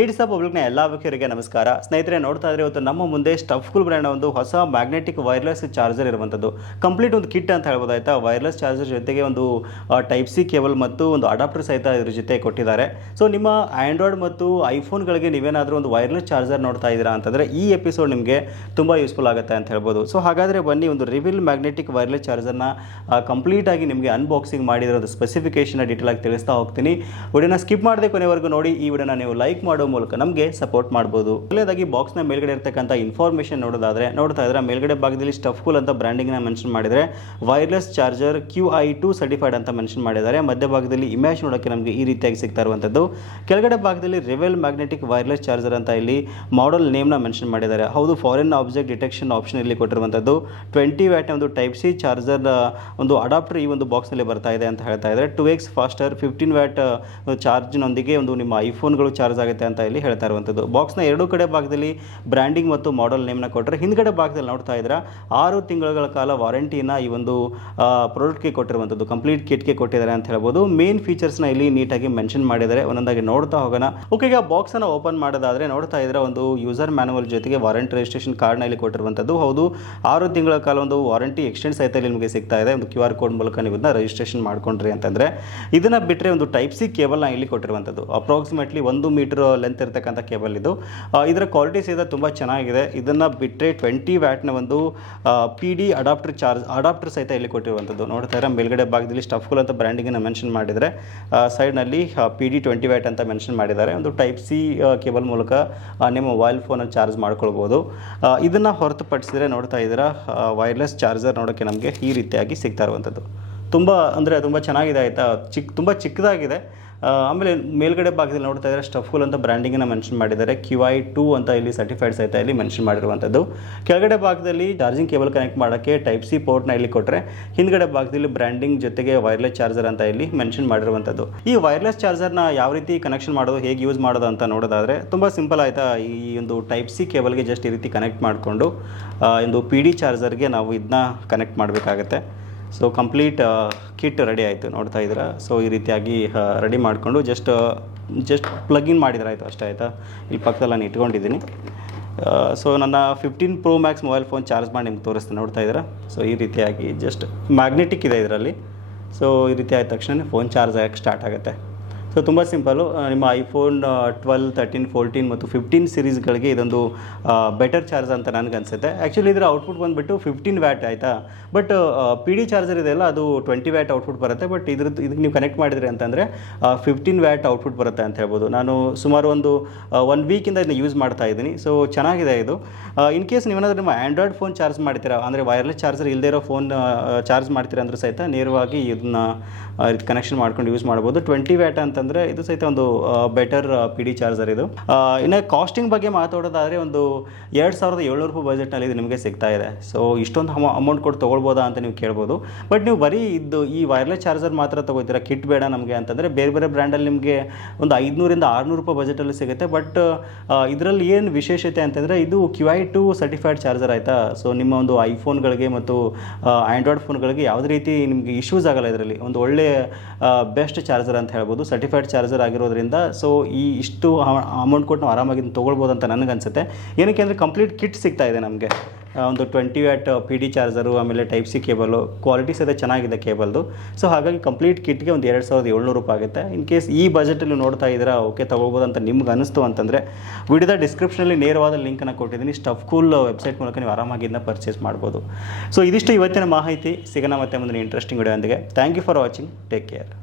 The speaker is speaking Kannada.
ಏಡ್ಸ್ ಪಬ್ಲಿಕ್ನ ಎಲ್ಲ ವೀಕ್ಷಕರಿಗೆ ನಮಸ್ಕಾರ. ಸ್ನೇಹಿತರೆ, ನೋಡ್ತಾ ಇದ್ರೆ ಇವತ್ತು ನಮ್ಮ ಮುಂದೆ ಸ್ಟಫ್ ಕೂಲ್ ಬ್ರ್ಯಾಂಡ್ ಒಂದು ಹೊಸ ಮ್ಯಾಗ್ನೆಟಿಕ್ ವೈರ್ಲೆಸ್ ಚಾರ್ಜರ್ ಇರುವಂಥದ್ದು ಕಂಪ್ಲೀಟ್ ಒಂದು ಕಿಟ್ ಅಂತ ಹೇಳ್ಬೋದು ಆಯ್ತಾ ವೈರ್ಲೆಸ್ ಚಾರ್ಜರ್ ಜೊತೆಗೆ ಒಂದು ಟೈಪ್ ಸಿ ಕೇಬಲ್ ಮತ್ತು ಒಂದು ಅಡಾಪ್ಟರ್ ಸಹಿತ ಇದ್ರ ಜೊತೆ ಕೊಟ್ಟಿದ್ದಾರೆ. ಸೊ ನಿಮ್ಮ ಆಂಡ್ರಾಯ್ಡ್ ಮತ್ತು ಐಫೋನ್ಗಳಿಗೆ ನೀವೇನಾದರೂ ಒಂದು ವೈರ್ಲೆಸ್ ಚಾರ್ಜರ್ ನೋಡ್ತಾ ಇದ್ದೀರಾ ಅಂತಂದರೆ ಈ ಎಪಿಸೋಡ್ ನಿಮಗೆ ತುಂಬ ಯೂಸ್ಫುಲ್ ಆಗುತ್ತೆ ಅಂತ ಹೇಳ್ಬೋದು. ಸೊ ಹಾಗಾದರೆ ಬನ್ನಿ, ಒಂದು ರಿವಿಲ್ ಮ್ಯಾಗ್ನೆಟಿಕ್ ವೈರ್ಲೆಸ್ ಚಾರ್ಜರ್ನ ಕಂಪ್ಲೀಟ್ ಆಗಿ ನಿಮಗೆ ಅನ್ಬಾಕ್ಸಿಂಗ್ ಮಾಡಿರೋದು ಸ್ಪೆಸಿಫಿಕೇಶನ್ ಡೀಟೇಲ್ ಆಗಿ ತಿಳಿಸ್ತಾ ಹೋಗ್ತೀನಿ. ವಿಡಿಯೋನ ಸ್ಕಿಪ್ ಮಾಡದೆ ಕೊನೆವರೆಗೂ ನೋಡಿ. ಈ ವಿಡಿಯೋನ ನೀವು ಲೈಕ್ ಮಾಡೋ ಮೂಲಕ ನಮಗೆ ಸಪೋರ್ಟ್ ಮಾಡ್ಬೋದು. ಒಳ್ಳೆಯದಾಗಿ ಬಾಕ್ಸ್ನ ಮೇಲ್ಗಡೆ ಇರ್ತಕ್ಕಂಥ ಇನ್ಫಾರ್ಮೇಷನ್ ನೋಡೋದಾದ್ರೆ, ನೋಡ್ತಾ ಇದ್ರೆ ಮೇಲ್ಗಡೆ ಭಾಗದಲ್ಲಿ ಸ್ಟಫ್ ಕೂಲ್ ಅಂತ ಬ್ರ್ಯಾಂಡಿಂಗ್ನ ಮೆನ್ಷನ್ ಮಾಡಿದರೆ wireless charger Q I two certified ಅಂತ ಮೆನ್ಷನ್ ಮಾಡಿದ್ದಾರೆ. ಮಧ್ಯಭಾಗದಲ್ಲಿ ಇಮೇಜ್ ನೋಡೋಕ್ಕೆ ನಮಗೆ ಈ ರೀತಿಯಾಗಿ ಸಿಗ್ತಾ ಇರುವಂಥದ್ದು. ಕೆಳಗಡೆ ಭಾಗದಲ್ಲಿ ರಿವೆಲ್ ಮ್ಯಾಗ್ನೆಟಿಕ್ ವೈರ್ಲೆಸ್ ಚಾರ್ಜರ್ ಅಂತ ಇಲ್ಲಿ ಮಾಡೆಲ್ ನೇಮ್ನ ಮೆನ್ಷನ್ ಮಾಡಿದ್ದಾರೆ. ಹೌದು ಫಾರಿನ್ ಆಬ್ಜೆಕ್ಟ್ ಡಿಟೆಕ್ಷನ್ ಆಪ್ಷನ್ ಇಲ್ಲಿ ಕೊಟ್ಟಿರುವಂಥದ್ದು. ಟ್ವೆಂಟಿ ವ್ಯಾಟ್ ಒಂದು ಟೈಪ್ ಸಿ ಚಾರ್ಜರ್ ಒಂದು ಅಡಾಪ್ಟರ್ ಈ ಒಂದು ಬಾಕ್ಸ್ನಲ್ಲಿ ಬರ್ತಾ ಇದೆ ಅಂತ ಹೇಳ್ತಾ ಇದ್ದಾರೆ. Two X faster fifteen watt ಚಾರ್ಜ್ನೊಂದಿಗೆ ಒಂದು ನಿಮ್ಮ ಐಫೋನ್ಗಳು ಚಾರ್ಜ್ ಆಗುತ್ತೆ ಅಂತ ಇಲ್ಲಿ ಹೇಳ್ತಾ ಇರುವಂಥದ್ದು. ಬಾಕ್ಸ್ನ ಎರಡೂ ಕಡೆ ಭಾಗದಲ್ಲಿ ಬ್ರ್ಯಾಂಡಿಂಗ್ ಮತ್ತು ಮಾಡೆಲ್ ನೇಮ್ನ ಕೊಟ್ಟರೆ ಹಿಂದ್ಗಡೆ ಭಾಗದಲ್ಲಿ ನೋಡ್ತಾ ಇದ್ರೆ ಆರು ತಿಂಗಳ ಕಾಲ ವಾರಂಟಿನ ಈ ಒಂದು ಪ್ರಾಡಕ್ಟ್ಗೆ ಕೊಟ್ಟಿರುವಂಥದ್ದು ಕಂಪ್ಲೀಟ್ ಕಿಟ್ಗೆ ಕೊಟ್ಟಿದ್ದಾರೆ ಅಂತ ಹೇಳ್ಬೋದು. ಮೇನ್ ಫೀಚರ್ಸ್ನ ಇಲ್ಲಿ ನೀಟಾಗಿ ಮೆನ್ಷನ್ ಮಾಡಿದ್ದಾರೆ. ಒಂದೊಂದಾಗಿ ನೋಡ್ತಾ ಹೋಗೋಣ. ಓಕೆ ಈಗ ಬಾಕ್ಸನ್ನು ಓಪನ್ ಮಾಡೋದಾದರೆ ನೋಡ್ತಾ ಇದ್ರೆ ಒಂದು ಯೂಸರ್ ಮ್ಯಾನುವಲ್ ಜೊತೆಗೆ ವಾರಂಟಿ ರಿಜಿಸ್ಟ್ರೇಷನ್ ಕಾರ್ಡ್ನ ಇಲ್ಲಿ ಕೊಟ್ಟಿರುವಂಥದ್ದು. ಹೌದು, ಆರು ತಿಂಗಳ ಕಾಲ ಒಂದು ವಾರಂಟಿ ಎಕ್ಸ್ಟೆಂಡ್ ಸಹಿತ ಇಲ್ಲಿ ನಿಮಗೆ ಸಿಗ್ತಾ ಇದೆ. ಒಂದು ಕ್ಯೂ ಆರ್ ಕೋಡ್ ಮೂಲಕ ನೀವು ಇದನ್ನ ರಿಜಿಸ್ಟ್ರೇಷನ್ ಮಾಡ್ಕೊಂಡ್ರಿ ಅಂತಂದರೆ, ಇದನ್ನು ಬಿಟ್ಟರೆ ಒಂದು ಟೈಪ್ ಸಿ ಕೇಬಲ್ನ ಇಲ್ಲಿ ಕೊಟ್ಟಿರುವಂಥದ್ದು. ಅಪ್ರಾಕ್ಸಿಮೇಟ್ಲಿ ಒಂದು ಮೀಟರ್ ಲೆಂತ್ ಇರತಕ್ಕಂಥ ಕೇಬಲ್ ಇದು. ಇದರ ಕ್ವಾಲಿಟಿ ಸಹಿತ ತುಂಬ ಚೆನ್ನಾಗಿದೆ. ಇದನ್ನು ಬಿಟ್ಟರೆ ಟ್ವೆಂಟಿ ವ್ಯಾಟ್ನ ಒಂದು P D adapter charge adapter ಸಹಿತ ಇಲ್ಲಿ ಕೊಟ್ಟಿರುವಂಥದ್ದು. ನೋಡ್ತಾ ಇರೋ ಮೇಲ್ಗಡೆ ಭಾಗದಲ್ಲಿ ಸ್ಟಫ್ ಕೂಲ್ ಅಂತ ಬ್ರ್ಯಾಂಡಿಂಗನ್ನು ಮೆನ್ಷನ್ ಮಾಡಿದರೆ ಸೈಡ್ನಲ್ಲಿ ಪಿ ಡಿ ಟ್ವೆಂಟಿ ವ್ಯಾಟ್ ಅಂತ ಮೆನ್ಷನ್ ಮಾಡಿದ್ದಾರೆ. ಒಂದು ಟೈಪ್ ಸಿ ಕೇಬಲ್ ಮೂಲಕ ನಿಮ್ಮ ಮೊಬೈಲ್ ಫೋನನ್ನು ಚಾರ್ಜ್ ಮಾಡ್ಕೊಳ್ಬೋದು. ಇದನ್ನು ಹೊರತುಪಡಿಸಿದರೆ ನೋಡ್ತಾ ಇದ್ದೀರಾ ವೈರ್ಲೆಸ್ ಚಾರ್ಜರ್ ನೋಡೋಕ್ಕೆ ನಮಗೆ ಈ ರೀತಿಯಾಗಿ ಸಿಗ್ತಾ ಇರುವಂಥದ್ದು. ತುಂಬ ಅಂದರೆ ತುಂಬ ಚೆನ್ನಾಗಿದೆ ಆಯಿತಾ? ಚಿಕ್ಕ ತುಂಬ ಚಿಕ್ಕದಾಗಿದೆ. ಆಮೇಲೆ ಮೇಲ್ಗಡೆ ಭಾಗದಲ್ಲಿ ನೋಡ್ತಾ ಇದ್ದಾರೆ ಸ್ಟಫುಲ್ ಅಂತ ಬ್ರ್ಯಾಂಡಿಂಗನ್ನು ಮೆನ್ಷನ್ ಮಾಡಿದ್ದಾರೆ. ಕ್ಯೂ ಐ ಟೂ ಅಂತ ಇಲ್ಲಿ ಸರ್ಟಿಫೈಡ್ ಸಹಿತ ಇಲ್ಲಿ ಮೆನ್ಷನ್ ಮಾಡಿರುವಂಥದ್ದು. ಕೆಳಗಡೆ ಭಾಗದಲ್ಲಿ ಚಾರ್ಜಿಂಗ್ ಕೇಬಲ್ ಕನೆಕ್ಟ್ ಮಾಡೋಕ್ಕೆ ಟೈಪ್ ಸಿ ಪೋರ್ಟ್ನ ಇಲ್ಲಿ ಕೊಟ್ಟರೆ ಹಿಂದ್ಗಡೆ ಭಾಗದಲ್ಲಿ ಬ್ರ್ಯಾಂಡಿಂಗ್ ಜೊತೆಗೆ ವೈರ್ಲೆಸ್ ಚಾರ್ಜರ್ ಅಂತ ಇಲ್ಲಿ ಮೆನ್ಷನ್ ಮಾಡಿರುವಂಥದ್ದು. ಈ ವೈರ್ಲೆಸ್ ಚಾರ್ಜರ್ನ ಯಾವ ರೀತಿ ಕನೆಕ್ಷನ್ ಮಾಡೋದು, ಹೇಗೆ ಯೂಸ್ ಮಾಡೋದು ಅಂತ ನೋಡೋದಾದರೆ, ತುಂಬ ಸಿಂಪಲ್ ಆಯಿತಾ? ಈ ಒಂದು ಟೈಪ್ ಸಿ ಕೇಬಲ್ಗೆ ಜಸ್ಟ್ ಈ ರೀತಿ ಕನೆಕ್ಟ್ ಮಾಡಿಕೊಂಡು ಒಂದು ಪಿ ಡಿ ಚಾರ್ಜರ್ಗೆ ನಾವು ಇದನ್ನ ಕನೆಕ್ಟ್ ಮಾಡಬೇಕಾಗತ್ತೆ. ಸೊ ಕಂಪ್ಲೀಟ್ ಕಿಟ್ ರೆಡಿ ಆಯಿತು ನೋಡ್ತಾ ಇದ್ದೀರಾ? ಸೊ ಈ ರೀತಿಯಾಗಿ ರೆಡಿ ಮಾಡಿಕೊಂಡು ಜಸ್ಟ್ ಜಸ್ಟ್ ಪ್ಲಗಿನ್ ಮಾಡಿದ್ರೆ ಆಯಿತು ಅಷ್ಟೇ ಆಯಿತಾ? ಇಲ್ಲಿ ಪಕ್ಕದಲ್ಲಿ ನಾನು ಇಟ್ಕೊಂಡಿದ್ದೀನಿ. ಸೊ ನನ್ನ fifteen pro max mobile phone charge ಮಾಡಿ ನಿಮ್ಗೆ ತೋರಿಸ್ತೀನಿ ನೋಡ್ತಾ ಇದ್ದೀರಾ? ಸೊ ಈ ರೀತಿಯಾಗಿ ಜಸ್ಟ್ ಮ್ಯಾಗ್ನೆಟಿಕ್ ಇದೆ ಇದರಲ್ಲಿ. ಸೊ ಈ ರೀತಿ ಆದ ತಕ್ಷಣ ಫೋನ್ ಚಾರ್ಜ್ ಆಗಕ್ಕೆ ಸ್ಟಾರ್ಟ್ ಆಗುತ್ತೆ. ಸೊ ತುಂಬ ಸಿಂಪಲ್ಲು ನಿಮ್ಮ ಐಫೋನ್ ಟ್ವೆಲ್ ತರ್ಟೀನ್ ಫೋರ್ಟೀನ್ ಮತ್ತು ಫಿಫ್ಟೀನ್ ಸೀರೀಸ್ಗಳಿಗೆ ಇದೊಂದು ಬೆಟರ್ ಚಾರ್ಜ್ ಅಂತ ನನಗೆ ಅನಿಸುತ್ತೆ. ಆ್ಯಕ್ಚುಲಿ ಇದರ ಔಟ್ಪುಟ್ ಬಂದುಬಿಟ್ಟು ಫಿಫ್ಟೀನ್ ವ್ಯಾಟ್ ಆಯಿತಾ? ಬಟ್ ಪಿ ಡಿ ಚಾರ್ಜರ್ ಇದೆಯಲ್ಲ, ಅದು ಟ್ವೆಂಟಿ ವ್ಯಾಟ್ ಔಟ್ಪುಟ್ ಬರುತ್ತೆ. ಬಟ್ ಇದ್ರದ್ದು, ಇದಕ್ಕೆ ನೀವು ಕನೆಕ್ಟ್ ಮಾಡಿದ್ರಿ ಅಂತಂದರೆ ಫಿಫ್ಟೀನ್ ವ್ಯಾಟ್ ಔಟ್ಪುಟ್ ಬರುತ್ತೆ ಅಂತ ಹೇಳ್ಬೋದು. ನಾನು ಸುಮಾರು ಒಂದು ಒನ್ ವೀಕಿಂದ ಇದನ್ನ ಯೂಸ್ ಮಾಡ್ತಾ ಇದ್ದೀನಿ. ಸೊ ಚೆನ್ನಾಗಿದೆ ಇದು. ಇನ್ ಕೇಸ್ ನೀವೇನಾದರೂ ನಿಮ್ಮ ಆ್ಯಂಡ್ರಾಯ್ಡ್ ಫೋನ್ ಚಾರ್ಜ್ ಮಾಡ್ತೀರಾ, ಅಂದರೆ ವೈರ್ಲೆಸ್ ಚಾರ್ಜರ್ ಇಲ್ಲದೇ ಇರೋ ಫೋನ್ ಚಾರ್ಜ್ ಮಾಡ್ತೀರಾ ಅಂದ್ರೆ ಸಹಿತ ನೇರವಾಗಿ ಇದನ್ನ ಕನೆಕ್ಷನ್ ಮಾಡ್ಕೊಂಡು ಯೂಸ್ ಮಾಡ್ಬೋದು ಟ್ವೆಂಟಿ ವ್ಯಾಟ್ ಅಂತಂದರೆ ಇದು ಸಹಿತ ಒಂದು ಬೆಟರ್ ಪಿ ಡಿ ಚಾರ್ಜರ್ ಇದು. ಇನ್ನು ಕಾಸ್ಟಿಂಗ್ ಬಗ್ಗೆ ಮಾತಾಡೋದಾದರೆ ಒಂದು ಎರಡು ಸಾವಿರದ ಏಳ್ನೂರು ರೂಪಾಯಿ ಬಜೆಟ್ನಲ್ಲಿ ಇದು ನಿಮಗೆ ಸಿಗ್ತಾ ಇದೆ. ಸೊ ಇಷ್ಟೊಂದು ಅಮೌಂಟ್ ಕೊಟ್ಟು ತೊಗೊಳ್ಬೋದಾ ಅಂತ ನೀವು ಕೇಳ್ಬೋದು. ಬಟ್ ನೀವು ಬರೀ ಇದು, ಈ ವೈರ್ಲೆಸ್ ಚಾರ್ಜರ್ ಮಾತ್ರ ತೊಗೋತೀರಾ ಕಿಟ್ ಬೇಡ ನಮಗೆ ಅಂತಂದರೆ ಬೇರೆ ಬೇರೆ ಬ್ರ್ಯಾಂಡಲ್ಲಿ ನಿಮಗೆ ಒಂದು ಐದುನೂರಿಂದ ಆರುನೂರು ರೂಪಾಯಿ ಬಜೆಟಲ್ಲಿ ಸಿಗುತ್ತೆ. ಬಟ್ ಇದರಲ್ಲಿ ಏನು ವಿಶೇಷತೆ ಅಂತಂದರೆ ಇದು Q I two certified charger ಆಯಿತಾ? ಸೊ ನಿಮ್ಮ ಒಂದು ಐಫೋನ್ಗಳಿಗೆ ಮತ್ತು ಆ್ಯಂಡ್ರಾಯ್ಡ್ ಫೋನ್ಗಳಿಗೆ ಯಾವುದೇ ರೀತಿ ನಿಮಗೆ ಇಶ್ಯೂಸ್ ಆಗಲ್ಲ ಇದರಲ್ಲಿ. ಒಂದು ಒಳ್ಳೆ ಬೆಸ್ಟ್ ಚಾರ್ಜರ್ ಅಂತ ಹೇಳ್ಬೋದು. ಸರ್ಟಿಫೈಡ್ ಚಾರ್ಜರ್ ಆಗಿರೋದ್ರಿಂದ ಸೊ ಈ ಇಷ್ಟು ಅಮೌಂಟ್ ಕೊಟ್ಟು ನಾವು ಆರಾಮಾಗಿ ತೊಗೊಳ್ಬೋದು ಅಂತ ನನಗನ್ಸುತ್ತೆ. ಏನಕ್ಕೆ ಅಂದರೆ ಕಂಪ್ಲೀಟ್ ಕಿಟ್ ಸಿಗ್ತಾ ಇದೆ ನಮಗೆ. ಒಂದು twenty watt P D charger ಆಮೇಲೆ ಟೈಪ್ ಸಿ ಕೇಬಲು ಕ್ವಾಲಿಟೀಸ್ ಸಹಿತ ಚೆನ್ನಾಗಿದೆ ಕೇಬಲ್ದು ಸೊ ಹಾಗಾಗಿ ಕಂಪ್ಲೀಟ್ ಕಿಟ್ಗೆ ಒಂದು ಎರಡು ಸಾವಿರದ ಏಳ್ನೂರು ರೂಪಾಯಿ ಆಗುತ್ತೆ. ಇನ್ ಕೇಸ್ ಈ ಬಜೆಟಲ್ಲಿ ನೋಡ್ತಾ ಇದ್ದೀರಾ, ಓಕೆ ತೊಗೊಳ್ಬೋದು ಅಂತ ನಿಮ್ಗೆ ಅನಿಸ್ತು ಅಂತಂದರೆ, ವಿಡಿಯೋದ ಡಿಸ್ಕ್ರಿಪ್ಷನಲ್ಲಿ ನೇರವಾದ ಲಿಂಕನ್ನು ಕೊಟ್ಟಿದ್ದೀನಿ. ಸ್ಟಫ್ ಕೂಲ್ ವೆಬ್ಸೈಟ್ ಮೂಲಕ ನೀವು ಆರಾಮಾಗಿ ಪರ್ಚೇಸ್ ಮಾಡ್ಬೋದು. ಸೊ ಇದಿಷ್ಟು ಇವತ್ತಿನ ಮಾಹಿತಿ. ಸಿಗೋಣ ಮತ್ತೆ ಮುಂದಿನ interesting video ಅಂದಿಗೆ thank you for watching take care